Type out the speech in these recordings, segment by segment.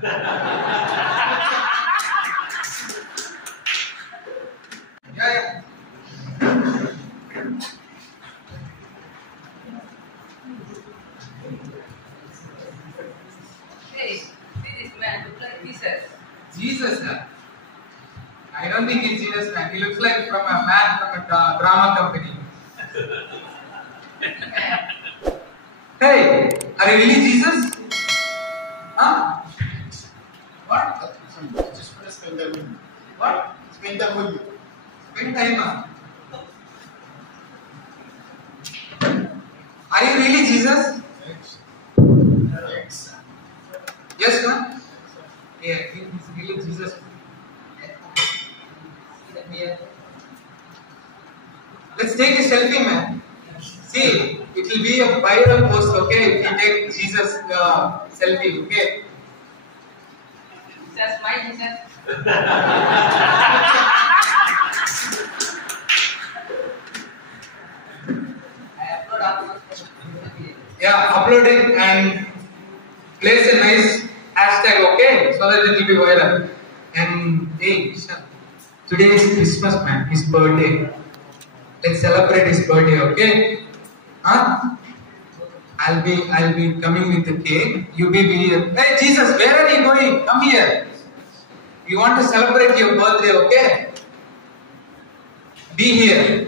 Yeah. Hey, see this man looks like Jesus. Jesus, sir. I don't think he's Jesus, man. He looks like from a man from a drama company. Hey, are you really Jesus? Huh? What? Just want to spend time with you. What? Spend time with you. Spend time, huh? Are you really Jesus? Yes. Yes, man. Yeah, he's really Jesus. Let's take a selfie, man. See, it will be a viral post, okay? If you take Jesus selfie, okay? Jesus, my Jesus. I upload. Yeah, upload it and place a nice hashtag, okay? So that it will be viral. And hey, today is Christmas, man. His birthday. Let's celebrate his birthday, okay? Huh? I'll be coming with the cake. You be here. Hey Jesus, where are you going? Come here. We want to celebrate your birthday, okay? Be here.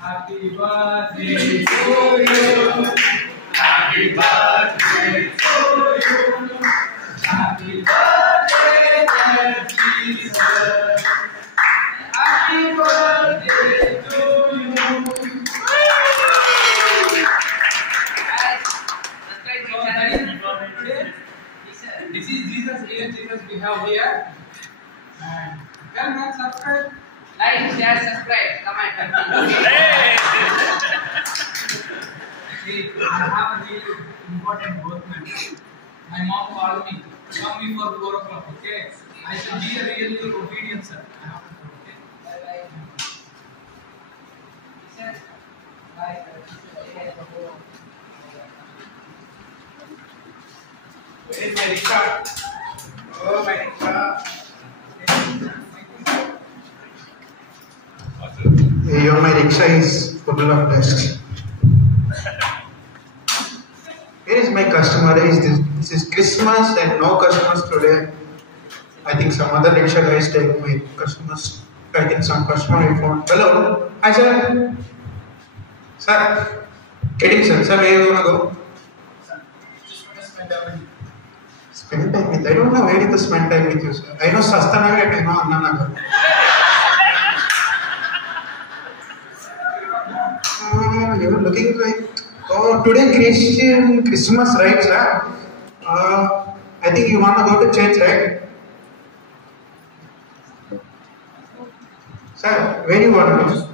Happy birthday to you. Happy birthday to you. Happy birthday, dear Jesus. Happy birthday to you. This is Jesus, real Jesus we have here. And tell man, subscribe. Like, share, subscribe, comment. See, I have a really important workman. My mom called me. Come before 4 o'clock, okay? I should be a really obedient son. I have to go, okay? Bye bye. Where is my rickshaw? Oh, my rickshaw. Hey, my rickshaw is full of dust. Here is my customer. This is Christmas and no customers today. I think some other rickshaw guy is taking my customers. I think some customer I found. Hello. Hi, sir. Sir. Getting sir. Sir, where you want to go? Just want to spend time with you. Spend time with. I don't know where to spend time with you, sir. I know Sastanagar and I know Annanagar. You're looking like. Oh, today Christmas, right, sir? I think you want to go to church, right? Sir, where you want to go?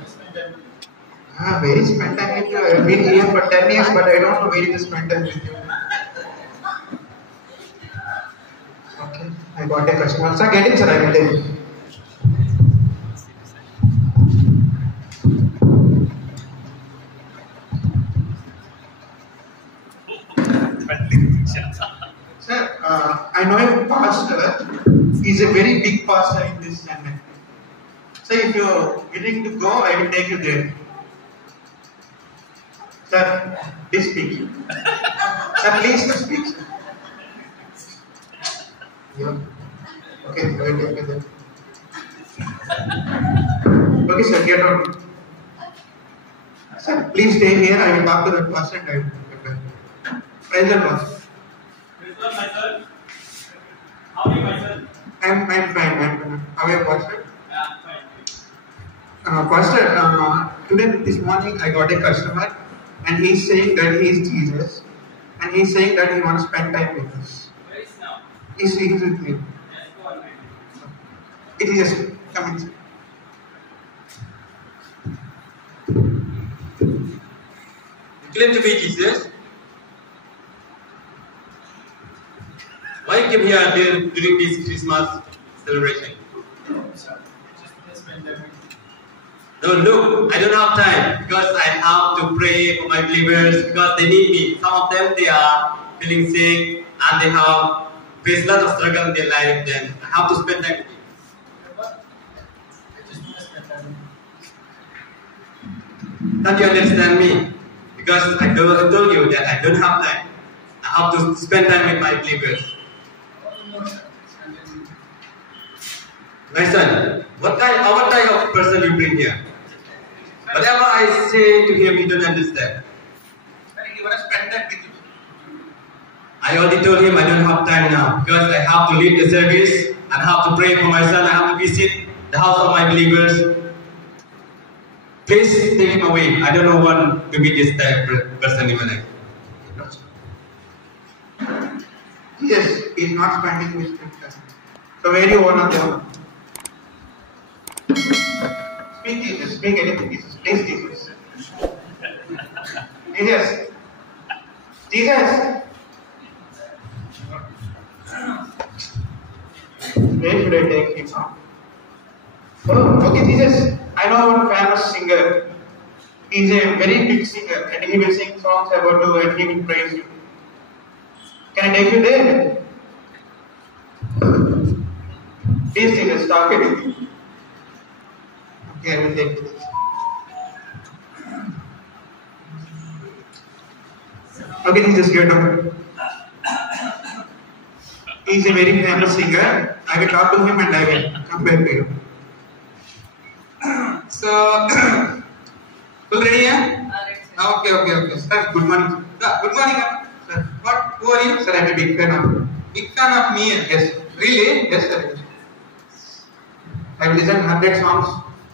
Where is spend time with you? I've been here for 10 years, but I don't know where to spend time with you. Okay, I got a customer. Sir, get in, sir, I will tell you. Sir, I know a pastor. He's a very big pastor in this channel. Sir, if you're willing to go, I will take you there. Sir, please speak. Sir, please speak. Sir. Yeah. Okay, I will take you there. Okay, sir, get on. Sir, please stay here. I will talk to that pastor and I will get back. Praise the Lord. Christmas, my son. How are you, my son? I'm fine. How are you, pastor? Yeah, fine. Pastor, today this morning I got a customer and he's saying that he is Jesus and he's saying that he wants to spend time with us. Where is now? He's with me. Yes, go on, man. It is just come in. You claim to be Jesus. Why you came here during this Christmas celebration? No, look, I don't have time because I have to pray for my believers because they need me. Some of them, they are feeling sick and they have faced a lot of struggle in their life. Then I have to spend time with you. Don't you understand me? Because I told you that I don't have time. I have to spend time with my believers. My son, what type of person you bring here? Whatever I say to him, he don't understand. I already told him I don't have time now because I have to lead the service and I have to pray for my son. I have to visit the house of my believers. Please take him away. I don't want to be this type of person in my life. Yes, he is not spending his time. So where you want to go? Speak Jesus, speak anything Jesus. Please Jesus. Jesus. Jesus. Where should I take him now? Oh, okay Jesus. I know one famous singer. He is a very big singer and he will sing songs about you and he will praise you. Can I take you there? Please Jesus, talk it. Okay, I will take you. Okay, Jesus, get up. He is a very famous singer. I will talk to him and I will come back to you. So, full ready? Okay. Sir, good morning. Good morning. Sir, Who are you? sir, I am a big fan of you. Big fan of me. Yes. Really? Yes, sir. I have listened 100 songs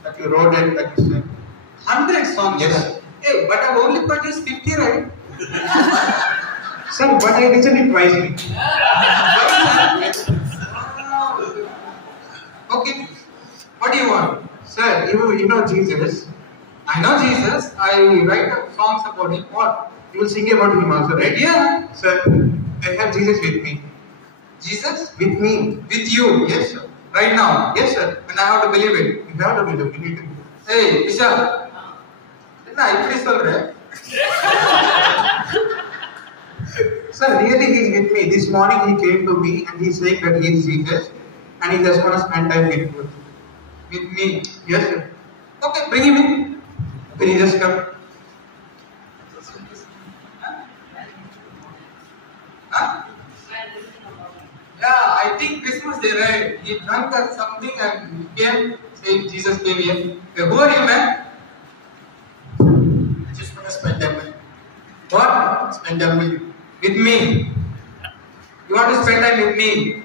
that you wrote and that you sang. 100 songs. Yes. Hey, but I've only produced 50, right? Sir, but I listened it wisely. Okay. What do you want? Sir, you know Jesus. I know Jesus. I write songs about him. What? You will sing about him also, right? Yeah. Sir, I have Jesus with me. Jesus? With me. With you? Yes, sir. Right now? Yes, sir. And I have to believe it. You have to believe. You need to. Hey, Isha. Sir, really he is with me. This morning he came to me and he is saying that he is Jesus and he just want to spend time with you. With me? Yes, sir. Okay, bring him in. Can you just come? Huh? Yeah, I think Christmas Day, right? He drank or something and he came, saying Jesus came here. Okay, who are you, man? I just want to spend time with you. What? Spend time with you. With me. You want to spend time with me?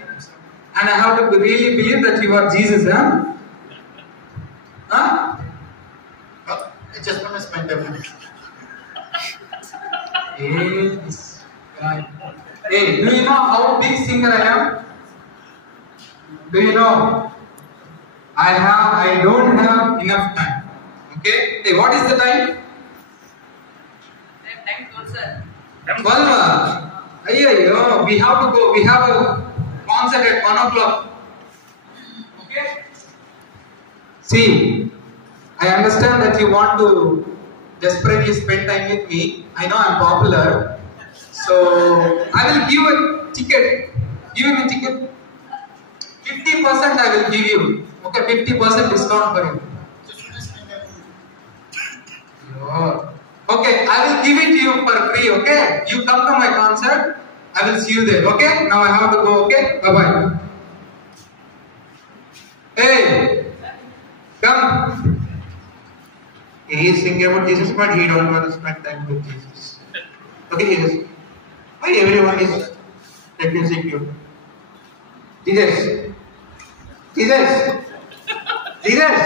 And I have to really believe that you are Jesus, huh? Huh? I just want to spend time with you. Hey, this guy. Hey, do you know how big singer I am? Do you know? I don't have enough time. Okay? Hey, what is the time? Time closer. 12. Ayyo, we have to go. We have a concert at 1 o'clock. Okay? See, I understand that you want to desperately spend time with me. I know I'm popular. So, I will give a ticket. Give him a ticket. 50% I will give you. Okay, 50% discount for you. Yo. Okay, I will give it to you for free, okay? You come to my concert, I will see you there, okay? Now I have to go, okay? Bye-bye. Hey, come. He is singing about Jesus, but he don't want to spend time with Jesus. Okay, Jesus. Why everyone is refusing you? Jesus. Jesus. Jesus.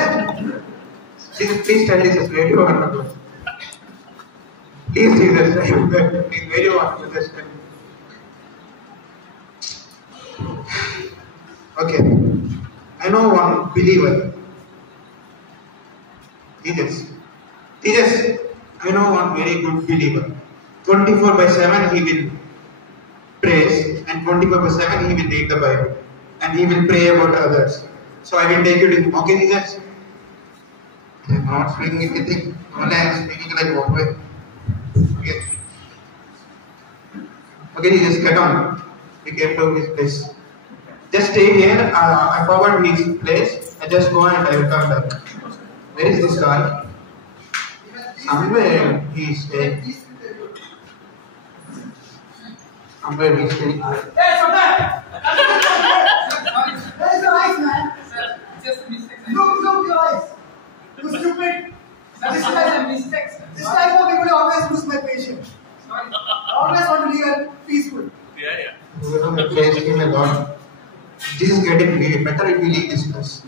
Jesus, please tell Jesus where you want to go. Please, Jesus, I am begging. Please, where you want to just tell me. Okay. I know one believer. Jesus. Jesus. I know one very good believer. 24/7 he will prays, and 24/7 he will read the Bible and he will pray about others. So I will take you to him. Okay, Jesus? I am not speaking anything. Only I am speaking like what way. Okay. Okay, Jesus, get on. Be careful of his place. Just stay here. I forward his place. I just go and I will come back. Where is this guy? Somewhere he is staying. Somewhere he is staying. Hey, from there! Where is your eyes, man? Sir, just a mistake. Look your eyes. You stupid. This is a mistake, sir. This type of people always lose my patience. Sorry. I always want to live peaceful. Praise him a lot. Jesus, get in. Better if we leave this place.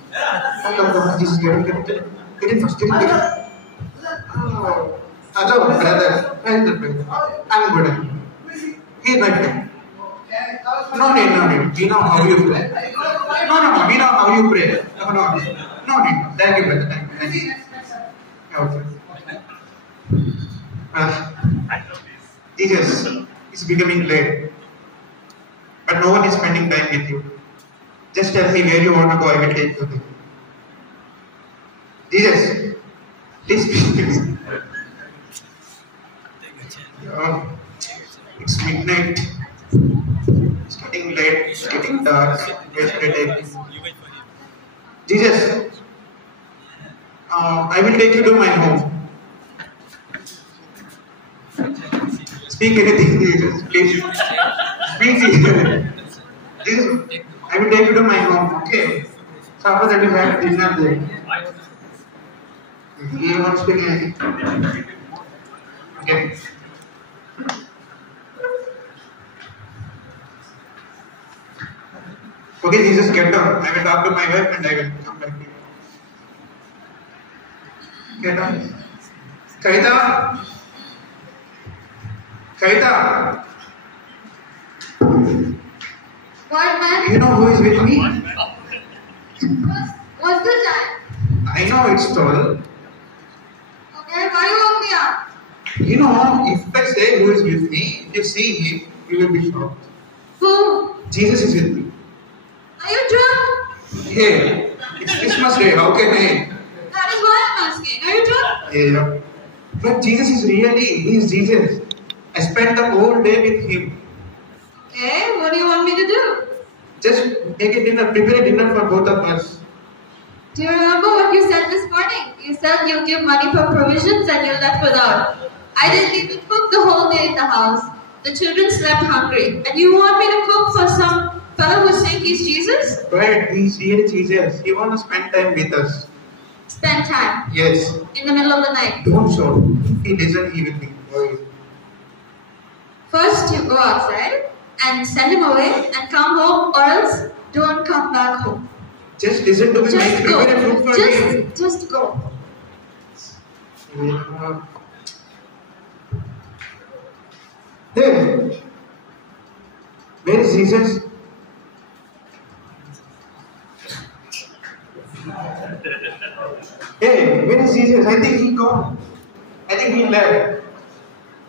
Come, Jesus, get in first. Get in. Oh, hello, brother. Where is the brother? I'm good. He's my friend. No need. We know how you pray. No. We know how you pray. No need. Thank you, brother. Thank you. Okay. Jesus, it's becoming late. But no one is spending time with you. Just tell me where you want to go, I will take you there. Jesus, please speak. It's midnight. It's getting late. It's getting dark. Where should I take you? Jesus, I will take you to my home. Speak anything, Jesus. Please. Speak, Jesus. I will take you to my home, okay? So after that, you have dinner there. You won't speak anything. Okay. Okay, Jesus, get down. I will talk to my wife and I will come back to you. Get down. Karita? Karita? What, man? You know who is with me? What's the time? I know it's tall. Okay, why you woke me up? You know, if I say who is with me, if you see him, you will be shocked. Who? Jesus is with me. Are you drunk? Hey, it's Christmas Day, how can I? That is why I'm asking. Are you drunk? Yeah. But Jesus is he is Jesus. I spent the whole day with him. Okay, what do you want me to do? Just make a dinner, prepare a dinner for both of us. Do you remember what you said this morning? You said you'll give money for provisions and you're left without. I didn't even cook the whole day in the house. The children slept hungry. And you want me to cook for some fellow who thinks he's Jesus? But he's really Jesus. He wants to spend time with us. Spend time. Yes. In the middle of the night. Don't shout. If he doesn't, he will be worried. First you go outside and send him away and come home, or else don't come back home. Just listen to me. Just go. Prepare a food for me. Just go. Yeah. There. Where is Jesus? Hey, where is Jesus? I think he gone. I think he left.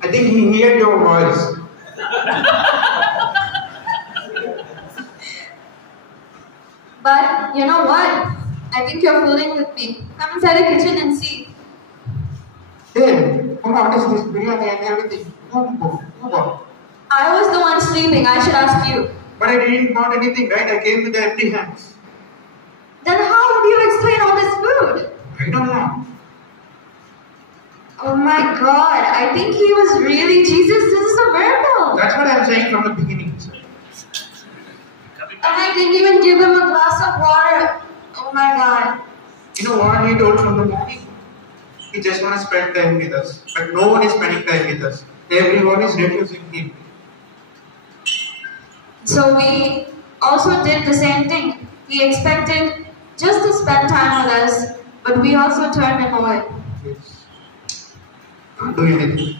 I think he heard your voice. But you know what? I think you're fooling with me. Come inside the kitchen and see. Hey, what is this biryani and everything? Go. I was the one sleeping. I should ask you. But I didn't want anything, right? I came with the empty hands. Then how do you explain all this food? I don't know. Oh my God! I think he was really Jesus. This is a miracle. That's what I'm saying from the beginning. And I didn't even give him a glass of water. Oh my God! You know what he told from the morning? He just wants to spend time with us. But no one is spending time with us. Everyone is refusing him. So we also did the same thing. He expected just to spend time with us, but we also turned him away. Yes. Can't do anything.